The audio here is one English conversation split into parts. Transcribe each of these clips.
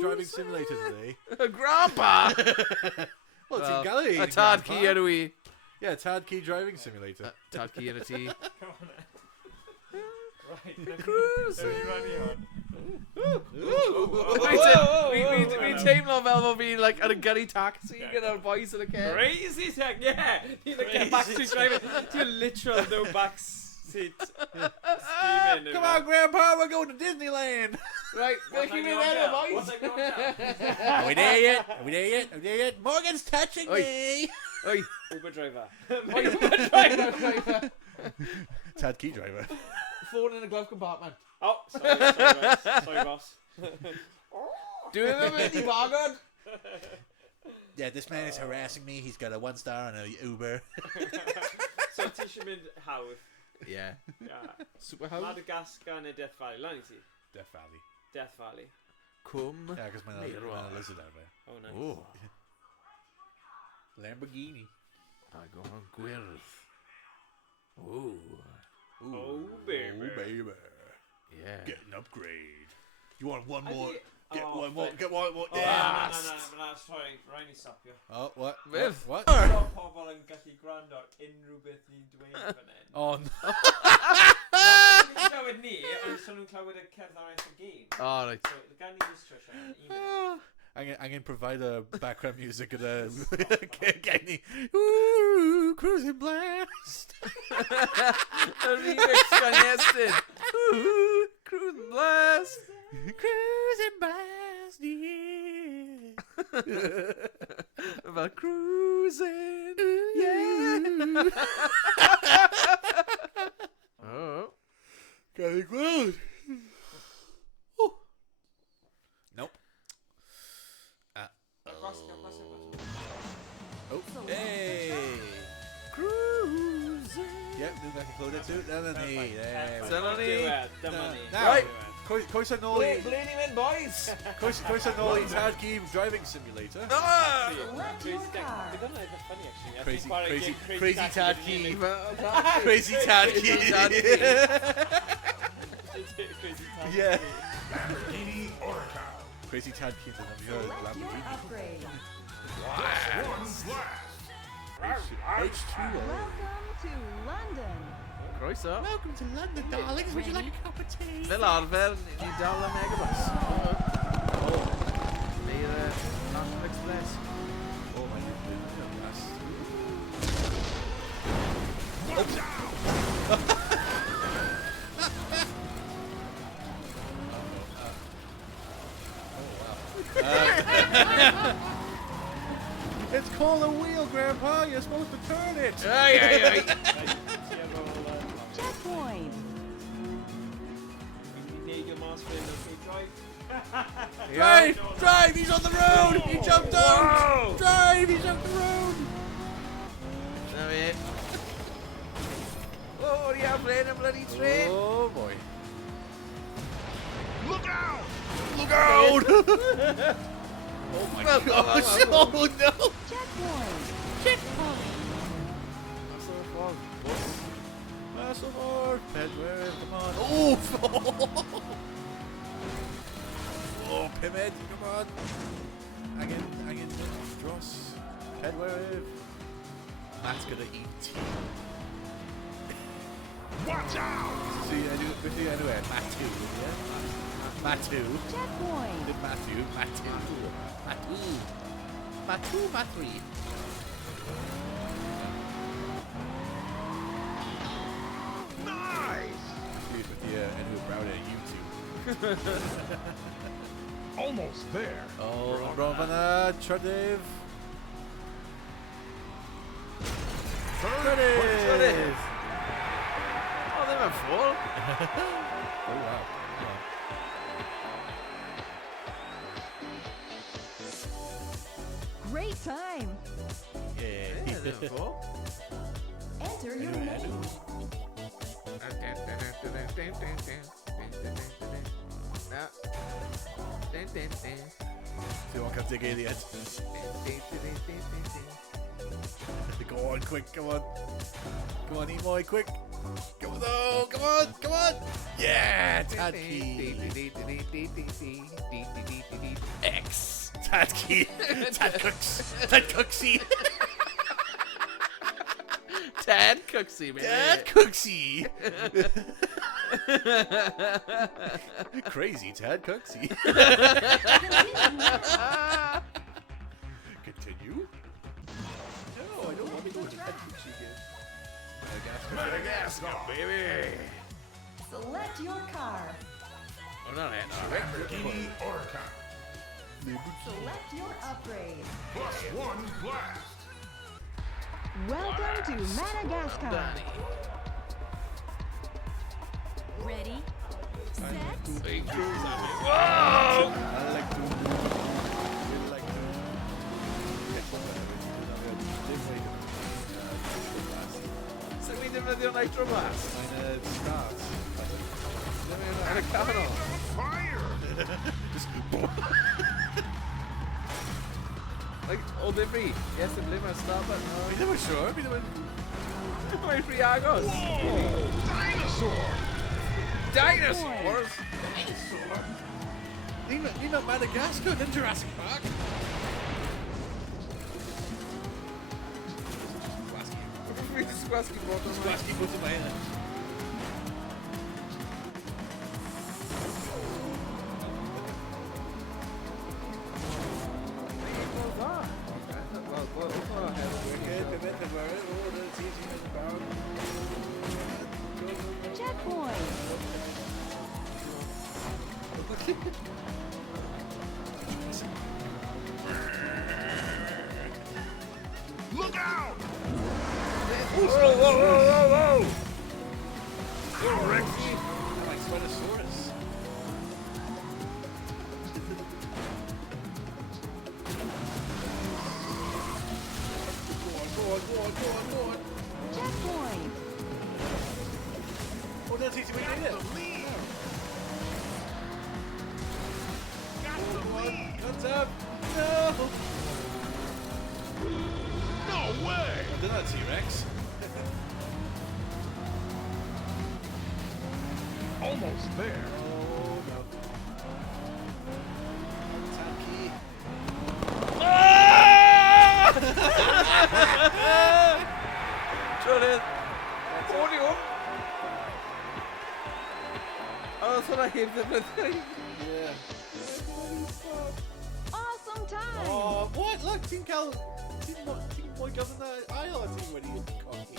driving simulator today. Grandpa! Well, it's in Galley. A Tad Key anyway. Yeah, Tad Key driving simulator. Tad Key and a T. Come on then. Right. Cruis'n. We teimlo fel fod fi'n like ar y gyrru taxi gyda'r boys yn y car. Crazy tech, yeah. You're like a backstreet driver. You're literal no back seat. Screaming. Come on, Grandpa, we're going to Disneyland. Right, make him in there, boys. What's that going down? Are we there yet? Are we there yet? Are we there yet? Morgan's touching me. Oi. Uber driver. Uber driver. Tad Key driver. Phone in the glove compartment. Oh, sorry, boss. Do you remember the barcode? Yeah, this man is harassing me. He's got a 1-star on a Uber. So teach him in how. Yeah. Super how? Madagascar neu Death Valley. Lan I ti? Death Valley. Death Valley. Cwm. Yeah, because my lizard out there. Oh, nice. Oh. Lamborghini. I go on gwyrdd. Ooh. Oh, baby. Oh, baby. Yeah. Get an upgrade. You want one more? Get Oh, one more. Flint. Get one more. Oh, Yes. no, sorry. Rhaid ni stopio. Oh, what? Viv. What? So pobl yn gallu gwrando unrhyw beth ni'n dweud fan hyn. Oh, no. Ni'n clywed ni, ond so nhw'n clywed y cerddoriaeth y gêm. Oh, right. So, gan ni just trwy siarad. I'm gonna provide a background music of the Kenny. Ooh, CruisNBlast. A remix gan Iestyn. Ooh, CruisNBlast. CruisNBlast, yeah. About cruising, yeah. Oh. Gotta good. Nope. Oh, hey. Cruising. Yep, do that included too. Dyna ni. Right. Coes yn ôl i... Ble ni mynd, boys? Coes yn ôl i Tad Key driving simulator. Ah! Crazy Tad Key. Crazy Crazy Tad Key. Yeah. Lamborghini Orca. Crazy Tad Key doesn't have your Select your Lamborghini. upgrade. H2O. Welcome to London. Croeso. Welcome to London, darlings. Would you like a cup of tea? Fel arfer, ni dal am megabus. Mae'r National Express. Oh my goodness. It's called a wheel, Grandpa. You're supposed to turn it. Aye. Checkpoint. Drive! He's on the road! He jumped out! Drive! He jumped the road! Na fi. Oh, ni am len y bloody train. Oh boy. Look out! Look out! Oh my gosh! Oh no! Checkpoint. Checkpoint! Muscle forward! Pedware, come on! Oh! Oh, Pimmed, come on! Again, Dross. Pedware. Matt's gonna eat tea. Watch out! See, I do anyway. Matthew, yeah? Matthew. Checkpoint. Did Matthew. Nice! Please with the Andrew Browder YouTube. Almost there. Oh, Rovana, Trydydd. Trydydd! Oh, ddim yn ffôl. Oh, wow. Great time. Yeah. Ddim yn ffôl. Enter your name. See one comes dig idiot. Go on, quick, come on. Come on, Emoy, quick. Come on, no, come on. Yeah, Tad Key. Tad Key. Tad Cooksy. Tad Cooksy, baby. Tad Cooksy. Crazy Tad Cooksy. Continue. No, I don't want to go to Tad Cooksy again. Madagascar, baby. Select your car. Oh, no, no. Lamborghini Huracan. Select your upgrade. +1 blast. Welcome to Madagascar. Danny. Ready, set, Big cruise on me. I Whoa! like to. Really like to. Get So we defnyddio Nitro Blast. Meine Stars. Ar y canol. Fire. Just Like, o ddifri. Yes, yn ble mae'r start button. Fi ddim yn siŵr, fi ddim yn... Mae'n rhy agos. Dinosaur. Dinosaurs! Ni mewn Madagascar, yn Jurassic Park. Fi'n sgwasgu bod o'n Gwasgu bwt yma hynny. checkpoint. Look out. Whoa, whoa, whoa, whoa, Like Spinosaurus. Go on. Checkpoint. Oh, that's easy. We did it. Got the lead. Guns up. No. No way. They're not T-Rex. Almost there. Oh, no. Tacky. Trydydd. Podiwm. O, oedd hwnna heb ddefnyddio. Yeah. Awesome time. Oh, what? Look, ti'n cael... Ti'n mwy gofyn na ail a ti wedi cochi.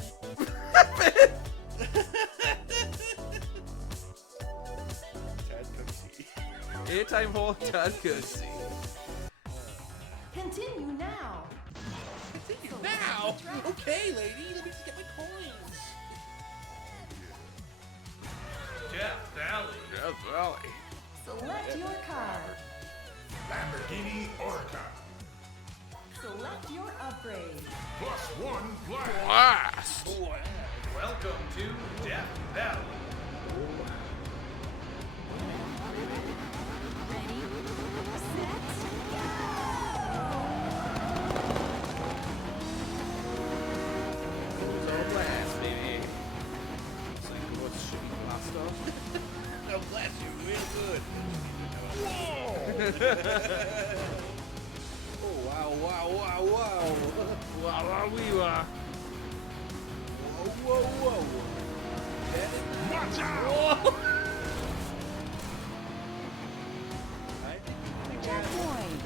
Tad Cooksy. Airtime for Tad Cooksy. Continue now. Now? Okay, lady, let me just get my coins. Death Valley. Death Valley. Select your car. Lamborghini Huracan. Select your upgrade. +1 blast. Blast. Welcome to Death Valley. Ready, set, So blast, baby. So you know what's shooting blast off? I'll blast you real good. Oh, wow. Wow, we were. Whoa. Watch out. checkpoint.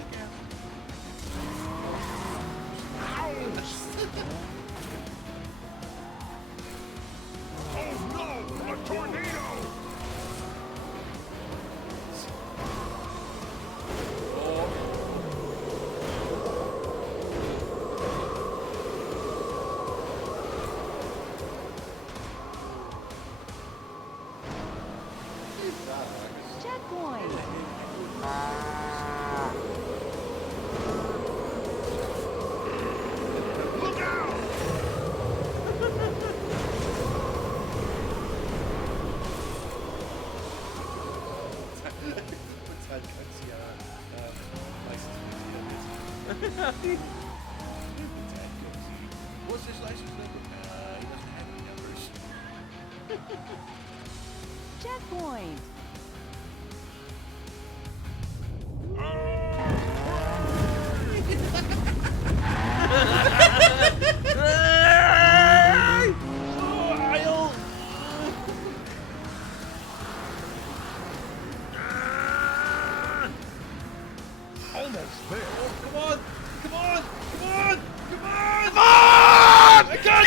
Oh no, a tornado. Checkpoint. Look out. Tad Cooksy, license plate. Tad Cooksy. What's his license number? He doesn't have any numbers. Checkpoint. That's fair. Come on! Come on! Come on! Come on! Come on! I got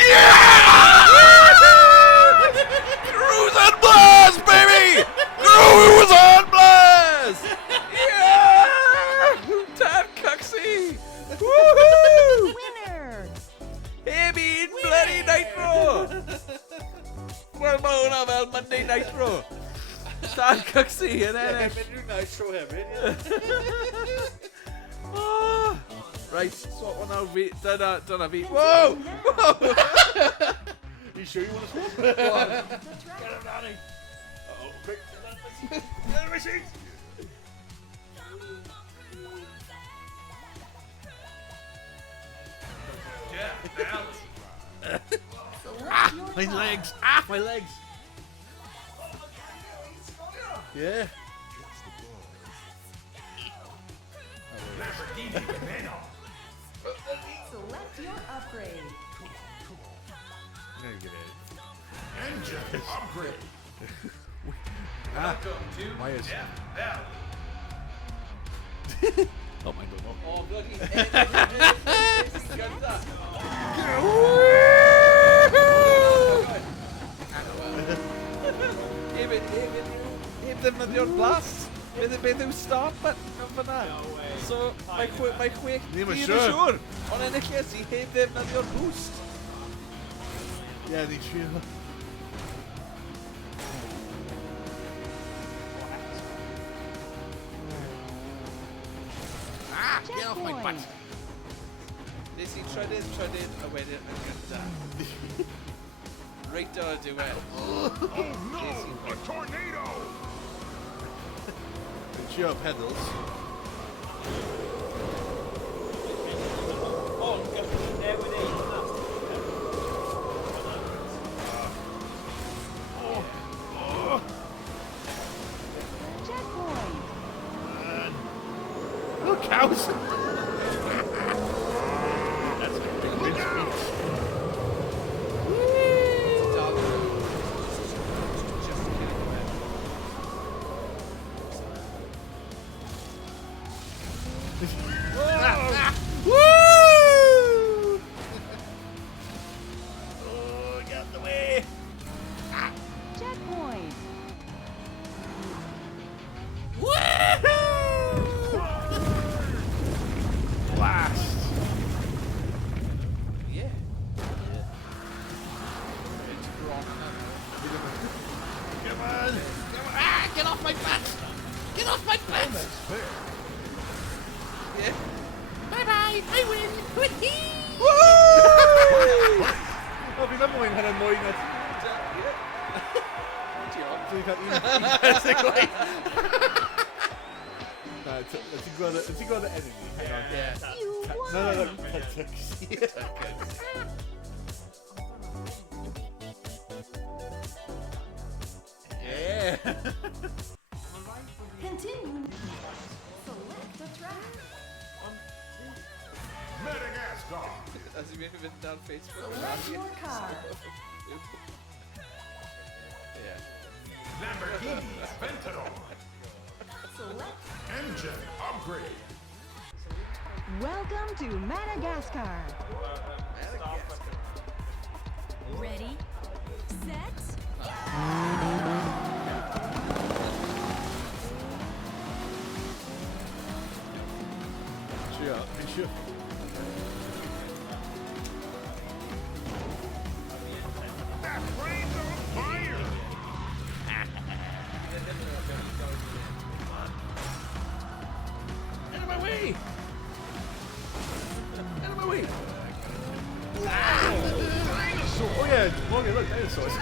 CruisNBlast, baby! CruisNBlast! Yeah! Damn Cuxy! Woohoo! Winner! Hey, bean bloody Nitro! Well, Mona, well, Monday Nitro. Dan Cuxy yn ennill. Mynd rhyw nitro hefyd, ie. Oh. Right, so what now? Dyna fi. Whoa! Whoa! You sure you want to swap? Go on. The track. Get him, Danny. Uh-oh, quick. Get him, my seat. Jeff Valley. Select your My car. legs. My legs. Yeah. Lamborghini Banana. Select your upgrade. I'm gonna get it. Engine upgrade. Ah, Welcome to Myers. Death Valley. Oh my god. Oh, bloody Heb ddefnyddio'r blast. Beth yw start button yn fyna. So, mae chwech Ddim yn ddim siŵr. siŵr. Ond enillais i heb ddefnyddio'r boost. Yeah, ni'n trio. Checkpoint. Nes i trydydd, a wedyn yn gyntaf. Reit ar y diwedd. Oh no! A tornado! Trio pedals. Checkpoint. Look, cows. That's a big Look out! Woo! Oh, get out the way. Checkpoint. blast. Yeah. Come on. Ah, get off my butt! Get off my butt! That's fair. Yeah. Bye-bye. I win. Whee! Woo! Oh, fi'n meddwl mwyn hynny'n mwy na... Diolch. Dwi'n cael un peth yn gwaith. Na, ti'n gweld y enemy? Hang on. Yeah. You won. No. Tuxi. Yeah. Continue. Select the track. Madagascar. As you may have been down Facebook. Select your car. Yeah. Lamborghini Aventador. Select. Engine upgrade. Welcome to Madagascar. Ready, set, Trio. Fi'n siŵr. That plane's on fire. Out of my way! Out of my way! Dinosaur. Oh yeah, Morgan, look, dinosaurs.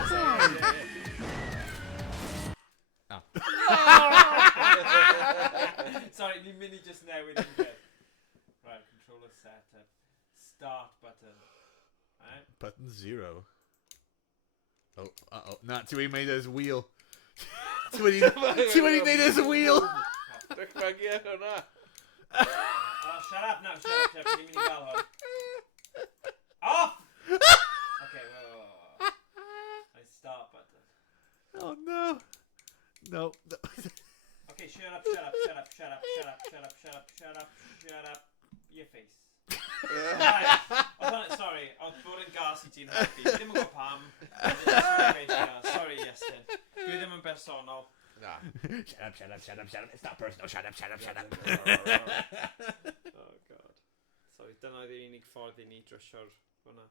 Sorry, the mini just now we didn't get. Right, controller setup. Start button. Right. Button 0. Oh, uh-oh. Not too many made as wheel. too many made as a wheel. Dychmygu hwnna. Oh, shut up now, shut up. Ni mini gael hwn. Off! Okay, wait. Right, start button. Oh no. No. Okay, shut up. Your face. Right. Sorry, I was bod yn gas I ti'n helpu. Ddim yn gwybod pam. Sorry, Iestyn. Dwi ddim yn bersonol. Na. Shut up. It's not personal. Shut up. Oh god. Sorry, dyna oedd yr unig ffordd I ni drysio'r hwnna.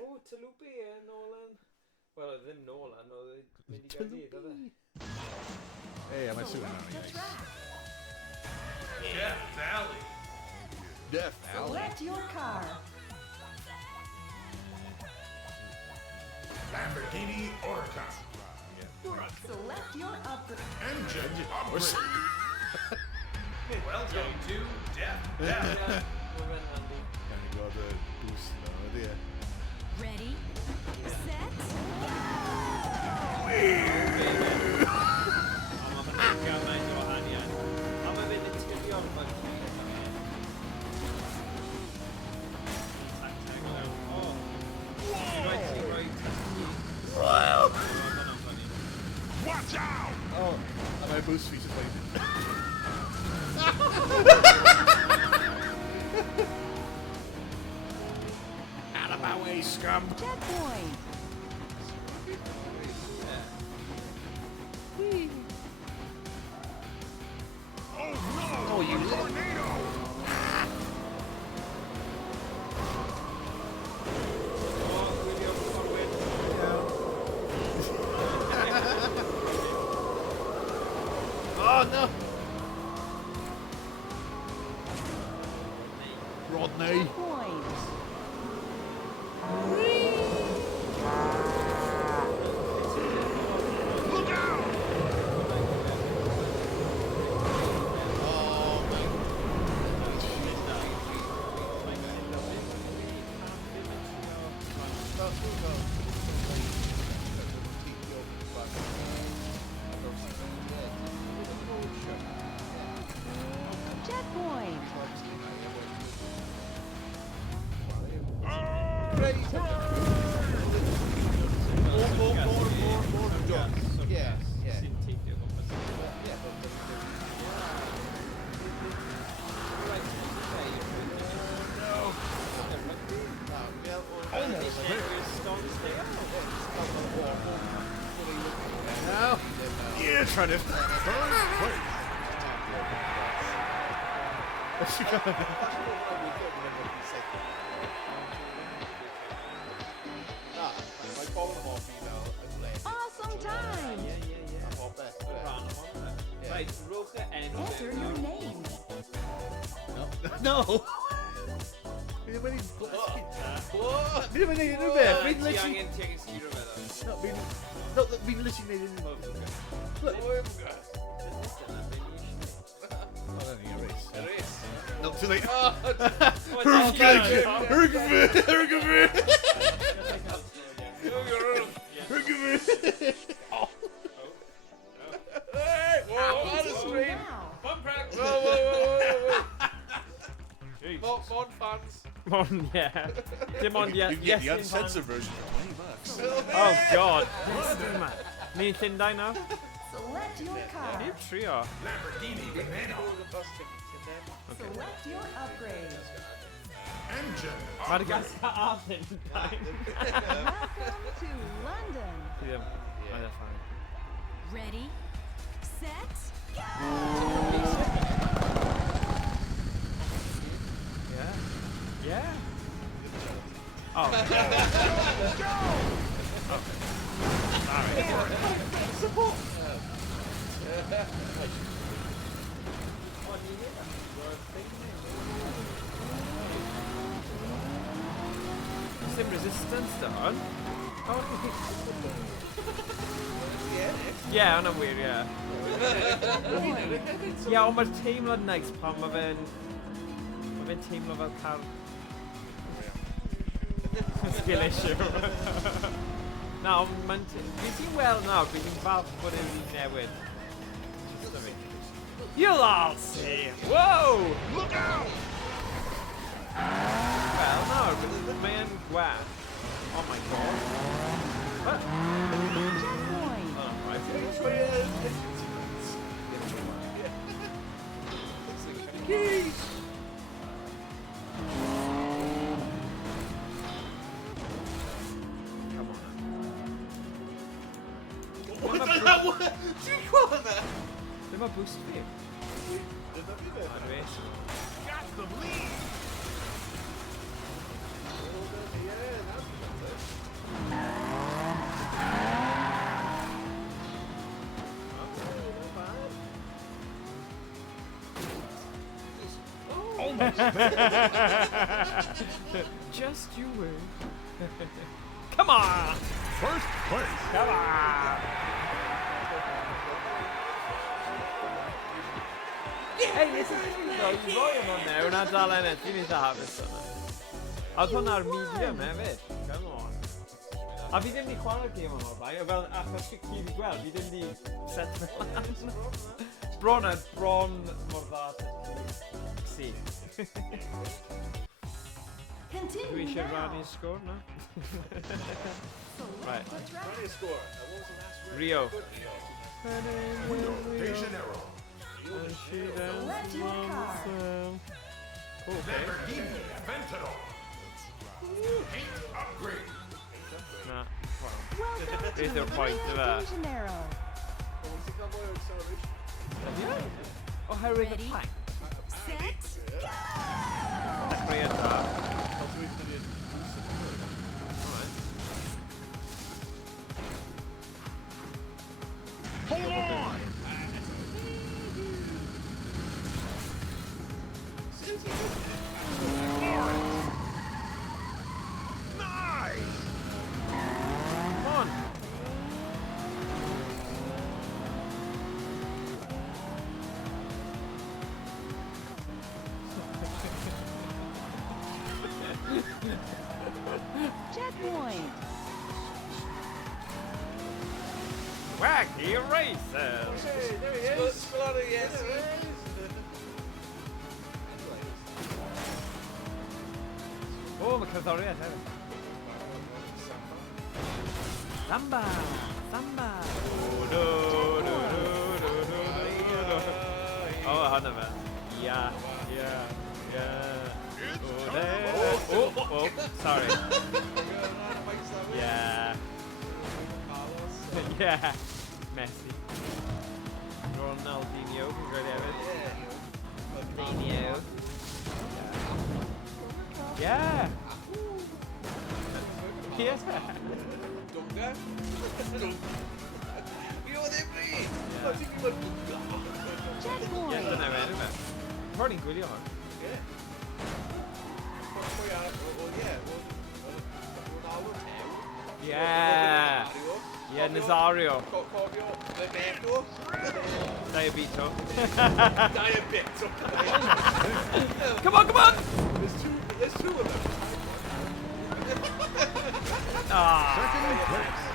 O, Talupi Nolan. Wel, oedd ddim Nolan, oedd mynd I Gaerdydd, oedd e? Hey, am I shooting Select the on you? track. Death Valley. Death Valley. Select your car. Lamborghini Huracan. Select your upgrade. Engine upgrade. Welcome to Death Valley. Mae'n rhan handy. Kind of got the boost now, dear. Ready, set, Ond mae'n gymaint o wahaniaeth. A mae fe'n naturiol fan hyn. Watch out! Oh, and my boost feature played. Out of my way, scum. Checkpoint. Oh no! Oh, you tornado! Oh no! Rodney. Checkpoint. Look out! Oh my Checkpoint. Yeah. Sy'n teithio gwmpas. Now, you're trying to. What's she going to do? Awesome time. Right, rwch y enw. Enter your name. No! Fi ddim wedi... Fi ddim wedi neud unrhyw beth. Fi'n Ti literally... angen sgiro fe ddo. No, fi'n literally neud unrhyw beth. Look. Oh, I don't need a race. No, too late. Now. Mon fans. Mon, yeah. Dim ond You can get the Iestyn uncensored fans. version for $20. Oh god. Ni'n Llundain nawr? Select your car. Ni'n trio. Lamborghini Veneno. Select your upgrade. Engine Mae'r upgrade. gas a Llundain. Welcome to London. Ddim. Mae'n e ffain. ready, set, Yeah. Yeah. Oh. Some resistance done. Yeah, I know weird, yeah. Yeah, ond mae'r teimlad neis pan mae fe'n teimlo fel car... Skill issue. Na, ond mae'n... Fi ti'n weld nawr, fi ti'n falch bod e'n newid. Just a fi. You'll all see! Whoa! Look out! Wel, nawr, mae'n gwell. Oh my god. What? Checkpoint. Oh, right. keys! Come on. What the hell? Ti'n gweld hwnna? Ble mae boost fi? Dyna fi fe. A dwi. Got the lead. Just you wait. Come on! First place. Come on! Hey, this is you roi hwn hwnna, hwnna dal ennill, dwi'n eitha hapus hwnna. A oedd hwnna'r medium hefyd, come on. A fi ddim wedi chwarae'r gêm yma bai, fel achos chi gyd i gweld, fi ddim wedi set me lan. Bron mor dda si. Continue Dwi eisiau now. rannu'r sgwr, no? Right. The track. Rio. Rio de Janeiro. Select your car. Okay. Lamborghini Aventador. Paint upgrade. Nah. Welcome to Is there a point Rio to that? de Janeiro. Oherwydd y Ready? plank. Set. Dechreuad da. Hold on. Nice. Come on. Checkpoint. Wacky races. There he is. O, mae cerddoriaeth hefyd. Samba! Samba! O, hwnna fe. Ia. Oh, sorry. Yeah. Yeah. Messi. Ronaldinho, fi'n gwneud hefyd. Ronaldinho. Yeah. Yeah. Checkpoint. Yeah, dyna fe, dyna fe. Ro'n i'n gwylio hwn. Yeah. Yeah, Nazario. Diabito. Come on, come on! There's two of them. Ah. Second place.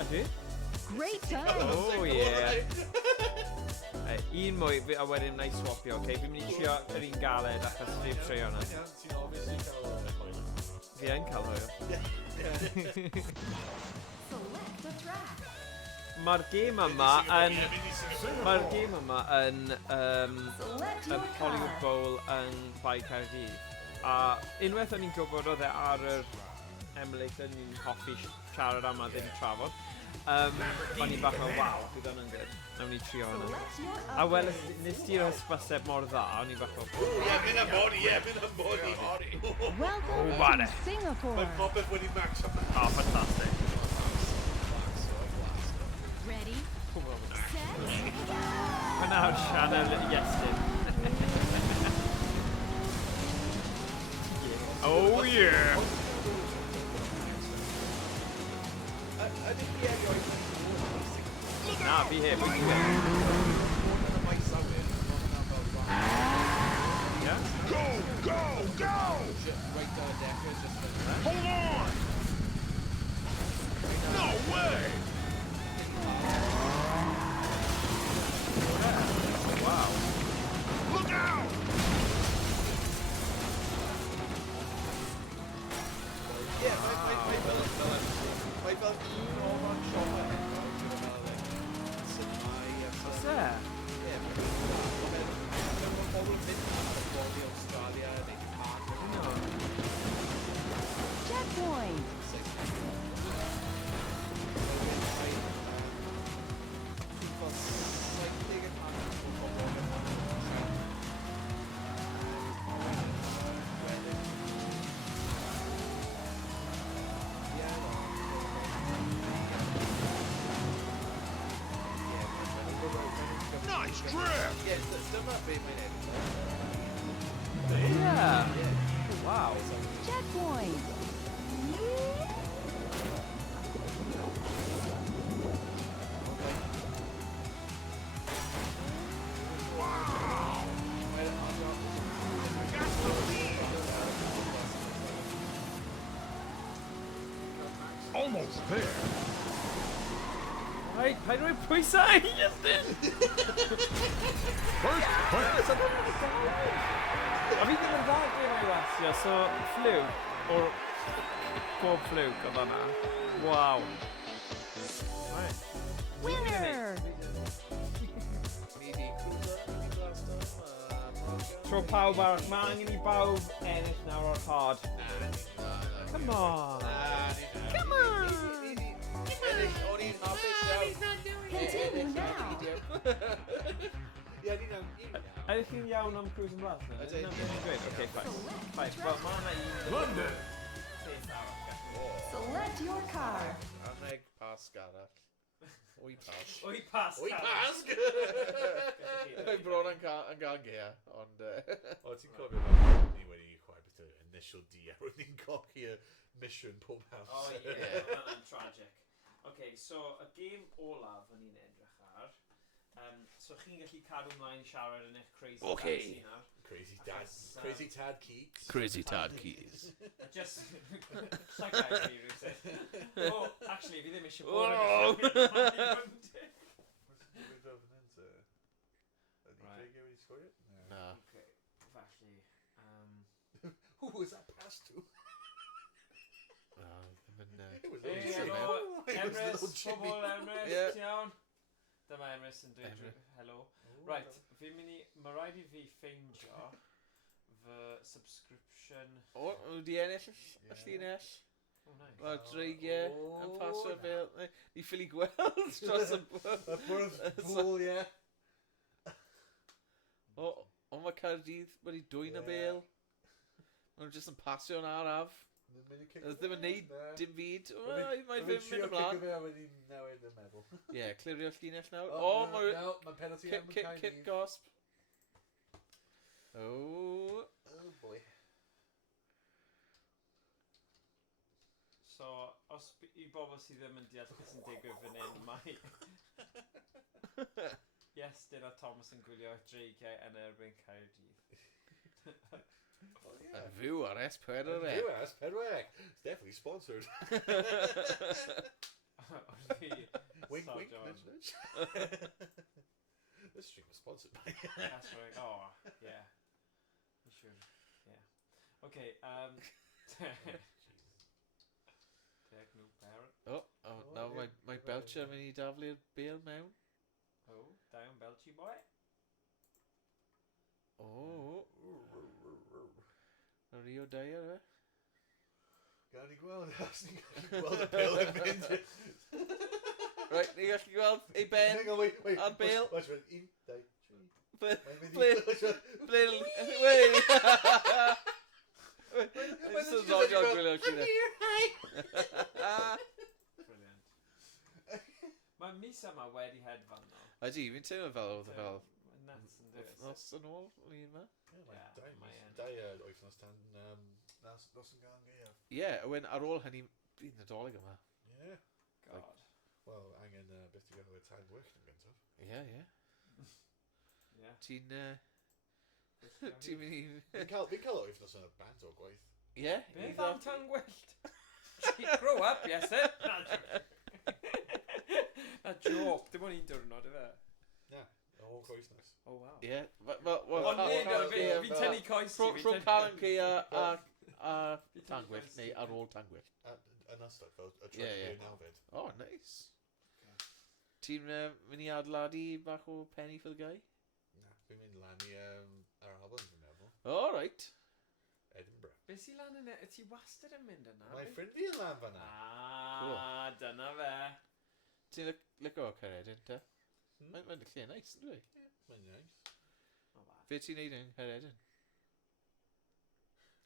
Ydy? Great time. Oh, yeah. Un mwy, a wedyn na i swapio, okay? Fi'n mynd i trio yr un galed achos fi'n trio hwnna. Fi yn cael hwyl. Select the track. Mae'r gêm yma yn... Mae'r gêm yma yn... Select yn your Hollywood car. Bowl yn Bai Caerdydd. A unwaith o'n i'n gwybod oedd e ar yr emulator ni'n hoffi siarad am a ddim trafod. O'n i'n bach o, waw, bydd hwnna'n good. Nawn ni trio hwnna. Select your A wel, upgrade. nes ti'r hysbyseb mor dda, o'n i'n bach o... Mynd am body. Welcome Oh, to bane. Singapore. Mae'n popeth wedi max up. Oh, fantastic. Ready. Set. Mae nawr Sianel Iestyn. Oh, yeah! Na, fi heb. Yeah? Go. Hold on. No way. Wow. Look out. Yeah, dyma be mae'n edrych. Yeah. Wow. Checkpoint. Almost there. Right, paid roi pwysau, Iestyn! First place. A fi ddim yn dda gen i Rasio, so fflwg, o'r bob fflwg o fanna. Wow. Right. Winner. Ni di CruisNBlast Tro pawb arall, mae angen i bawb ennill nawr o'r hard. Come on. Come on. O'n i'n hapus iawn. Continue now. Ie, ni'n iawn. Ydych chi'n iawn am CruisNBlast? Ydyn. Great, okay, fine. Fine, wel, mae yna un... London. Select your car. Anreg pasg arall. Wy pas. Wy pas. Wy pasg! Mae'n bron yn gael gea, ond... O, ti'n cofio fel ni wedi chwarae beth yw'r initial D a roedd ni'n cochi y mission pob haws. Oh yeah, hwnna'n tragic. Okay, so y gêm olaf o'n i'n edrych ar. So chi'n gallu cadw ymlaen siarad yn eich crazy Okay. taxi nawr. Crazy Achos, Tad Keeks. Crazy Tad Keys. Just... Like I agree, Rwy'n. Oh, actually, fi ddim eisiau bod yn Oh! Where's the driving into? Right. Did you already score it? No. Na. Okay, falle. Who was that pass to? It It was Hey, little Jimmy. hello, It was Emrys, little Jimmy. pobl Emrys, Yeah. ti'n iawn? Dyma Emrys yn dweud Emrys. hello. Right, fi'n mynd i, mae rhaid i fi ffeindio fy subscription. O, wedi ennill y llinell. Oh, nice. Mae dreigiau yn pasio na. fel... Ni ffili gweld dros y bwrdd. Y bwrdd bwl, ie. O, mae Caerdydd wedi dwy'n y bel. Maen jyst yn pasio yn araf. Oedd ddim yn neud dim byd. Mae'n mynd ymlaen. Fe a wedi newid y meddwl. Ie, clirio'r llinell nawr. O, Mae'n penalty am Kip Caerdydd. gosb. O. Oh boy. So, os i bobl sydd ddim yn deall beth sy'n digwydd fan hyn, mae Iestyn a Thomas yn gwylio dreigiau yn erbyn Caerdydd. Yn fyw ar S4C. US, Pedweg. It's definitely sponsored. Wink, So wink, John. nudge, nudge. This stream is sponsored by. That's right. Oh, yeah. You should. Yeah. Okay. Take new parent. O, nawr mae Belcher yn mynd i daflu'r bel mewn. Oh, down Belchy boy. O. Yn Rio Dyer, e? Gawn ni gweld, os ni'n gallu gweld y bil yn mynd. Right, ni gallu gweld ei ben Hang on, wait. a'r bel. Watch, wait. 1, 2, 3. Ble... Mae'n mynd Ble... i... Ble... Wei! Mae'n It's a dodge on gwylio'r llinell. Brilliant. Mae mis yma wedi hedfan though. Ydy, fi'n teimlo fel oedd e fel Mae'n nuts yn dweud. wythnos yn ôl, un yma. Dau wythnos tan nos yn gael gael. Ie, a wedyn ar ôl hynny, bydd Nadolig yma. Ie. God. Wel, angen beth i gael o'r tag work yn gyntaf. Ie, ie. Yeah. Ti'n... Ti'n mynd i... Fi'n cael wythnos yn y band o gwaith. Ie? Beth am tan gwyllt? Grow up, Iestyn. Na joke, dim ond un diwrnod, yfe? Na, y holl wythnos. Oh, wow. Ie. Ond fi'n tynnu coes ti. Rhwng Calan Cy a Tangwyllt, neu ar ôl Tangwyllt. Yn ystod, fel y Ie, trwy'n ie. byw nawfed. O, neis. Ti'n mynd i adeiladu bach o penny for the guy? Na, fi'n mynd lan i yr album, fi'n meddwl. O, right. Edinburgh. Be sy'n lan yna? Y ti wastad yn mynd yna? Mae ffrind fi yn lan fan'na. Ah, dyna fe. Ti'n licio Caeredin, te? Mae'n lle neis, yn dwi? Mae'n neis. O, bad. Be ti'n neud yn Caeredin?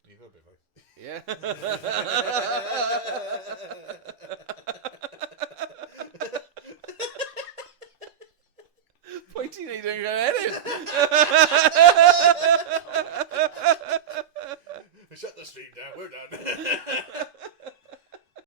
Ni fel beth fwy. Ie. Pwy ti'n neud yn Caeredin?